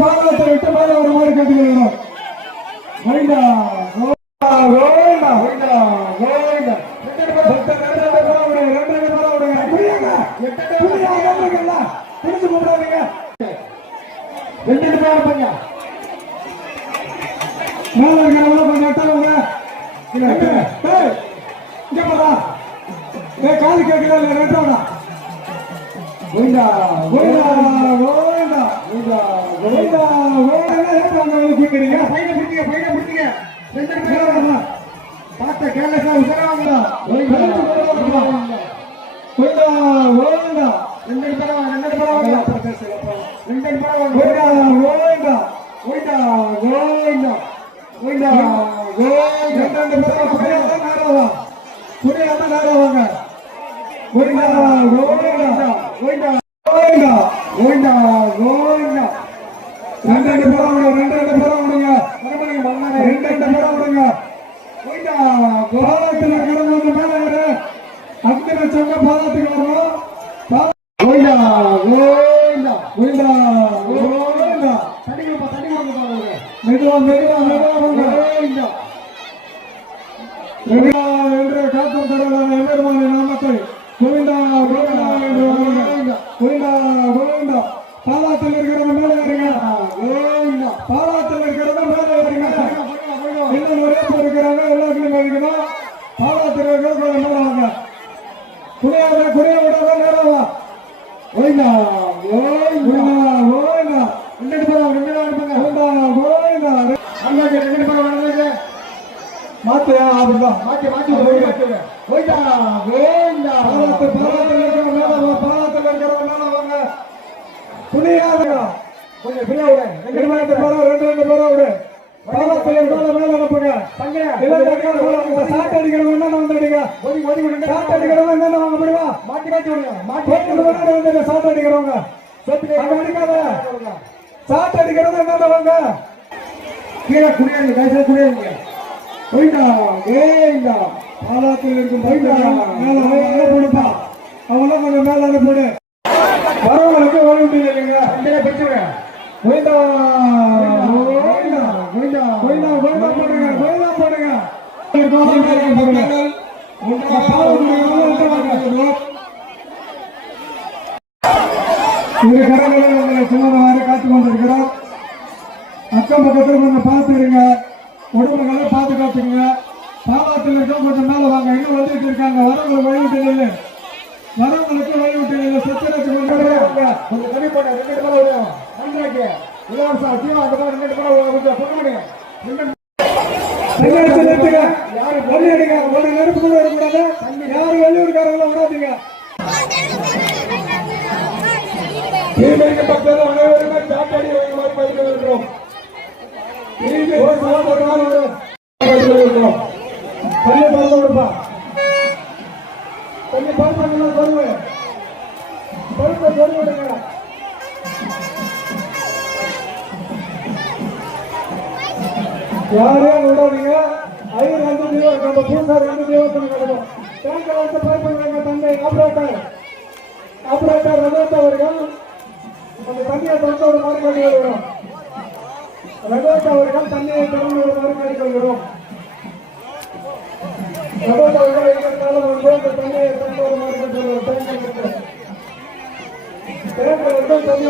பாதத்தை விட்டு மேல ஒரு மாதிரி கட்டிக்கிறோம் கோவிந்தா கோவிந்தா கோவிந்தா கோவிந்தா ரெண்டு ரெண்டு பேரும் விடுங்க எட்டு பேர் பிடிச்சு கூப்பிடாதீங்க காலு கேட்கல இல்ல ரெட்டவனா கோவிந்தா கோவிந்தா கோவிந்தா கோவிந்தா கோவிந்தா கோவிந்தா ஏன் வந்து கூப்பிடுறீங்க பையனை பிடிங்க பையனை பிடிங்க ரெண்டு பேரும் பார்த்த கேரளா உசராங்களா கோவிந்தா கோவிந்தா கோவிந்தா ரெண்டு பேரும் ரெண்டு பேரும் ரெண்டு பேரும் கோவிந்தா கோவிந்தா கோவிந்தா கோவிந்தா கோவிந்தா கோவிந்தா ரெண்டு பேரும் புரியாத நேரவா புரியாத நேரவாங்க கோவிந்தா கோவிந்தா கோவிந்தா கோவிந்தா கோவிந்தா கோவிந்தா ரெண்டு ரெண்டு பேரும் விடுங்க ரெண்டு ரெண்டு பேரும் விடுங்க ரெண்டு ரெண்டு பேரும் விடுங்க கோவிந்தா அத்தனை பாதத்துக்கு வரணும் பா- கோவிந்தா கோவிந்தா கோவிந்தா கோவிந்தா தடிக்கப்பா தடிக்கப்பா மெதுவா மெதுவா மெதுவா வாங்க கோவிந்தா கோவிந்தா என்று காக்கும் கடவுளான எம்பெருமானை நாமத்தை கோவிந்தா கோவிந்தா என்று கோவிந்தா கோவிந்தா. பாலாத்தில் இருக்கிறது மேலே கோவிந்தா. பாலாத்தில் மேலே இன்னும் ஒரே இருக்கிறாங்க எல்லாத்துலயும் இருக்கணும் பாலாத்தில் இருக்கிறவங்க மேலே வாங்க. விடாத நேரம் வா. கோவிந்தா கோவிந்தா ரெண்டு பேரும் ரெண்டு பேரும் இருப்பாங்க கோவிந்தா கோவிந்தா அண்ணாக்கு ரெண்டு பேரும் வந்தாங்க மாத்து அப்படிதான் மாத்தி மாத்தி போயிட்டா வேண்டா. பாலத்து பாலத்தில் இருக்கிற மேல பாலத்தில் இருக்கிற மேல வாங்க. துணியாத கொஞ்சம் ஃப்ரீயா விடு ரெண்டு ரெண்டு பேரும் ரெண்டு ரெண்டு பேரும் விடு பாலத்தில் மேல மேல அனுப்புங்க. சாட் அடிக்கிறவங்க என்ன வந்து அடிங்க சாட் அடிக்கிறவங்க என்ன வாங்க முடியுமா? மாட்டி மாட்டி விடுங்க. மாட்டி விடுங்க. வந்து சாட் அடிக்கிறவங்க அடிக்காத சாட் அடிக்கிறவங்க என்ன வாங்க? கீழே குடியாங்க கைசா குடியாங்க போயிட்டா. ஏண்டா பாலாத்தில் இருக்கும் போயிட்டா. மேல அனுப்பிடுப்பா அவங்கள கொஞ்சம் மேல அனுப்பிடு வரவங்களுக்கு ஓய்வு இல்லைங்க. அங்கே பெற்றுங்க போயிட்டா. போயிட்டா. போயிட்டா. போயிட்டா போயிட்டா போடுங்க போயிட்டா போடுங்க. இரு கடைகளில் உங்களை காத்துக் கொண்டிருக்கிறோம் அக்கம் பக்கத்தில் கொஞ்சம் பார்த்துருங்க உடம்புகளை காத்துங்க பாலாத்தில் இருக்க கொஞ்சம் மேல வாங்க. இன்னும் வந்துட்டு இருக்காங்க. வரவங்களுக்கு வழிவிட்டு இல்லை வரவங்களுக்கு வழிவிட்டு இல்லை சத்திரத்துக்கு கொஞ்சம் கம்மி பண்ண. ரெண்டு பேரும் வரும் நன்றாக்கு. இலவசம் சீமா அந்த மாதிரி ரெண்டு பேரும் கொஞ்சம் பொண்ணு முடியும் யாரு வழி அடிங்க ஒரு நெருப்புக்குள்ள வரக்கூடாது. யாரு வெளியூர்காரங்கள விடாதீங்க. தீமைக்கு தண்ணி பறந்து கொஞ்சம் தண்ணி பறந்தாங்கன்னா பருவு பருப்பு பருவு விடுங்க யாரையும் விடாதீங்க ஐயர் ரெண்டு தீவம் நம்ம பூசார் ரெண்டு தீவத்தம் கிடக்கும். டேங்கர் வந்து பைப் பண்ணுறாங்க தந்தை ஆப்ரேட்டர் ஆப்ரேட்டர் ரதோத் அவர்கள். அந்த தண்ணியை தொட்டு ஒரு மாதிரி வரும் விடுவோம் அவர்கள் தண்ணியை திறந்து ஒரு மாதிரி கட்டி கொள்கிறோம் ரதோத் அவர்கள் எங்கிருந்தாலும் வந்து அந்த தண்ணியை திறந்து ஒரு மாதிரி கட்டி விடுவோம் டேங்கர் டேங்கர்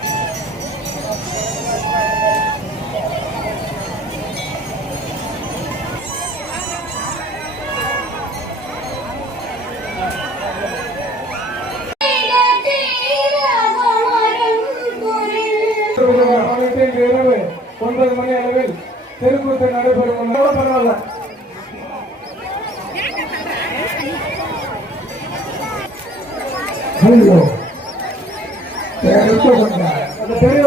அனைத்து இன்று இரவு ஒன்பது மணி அளவில் தெருக்கூத்து நடைபெறும் பரவாயில்ல ஐயோ. பெரிய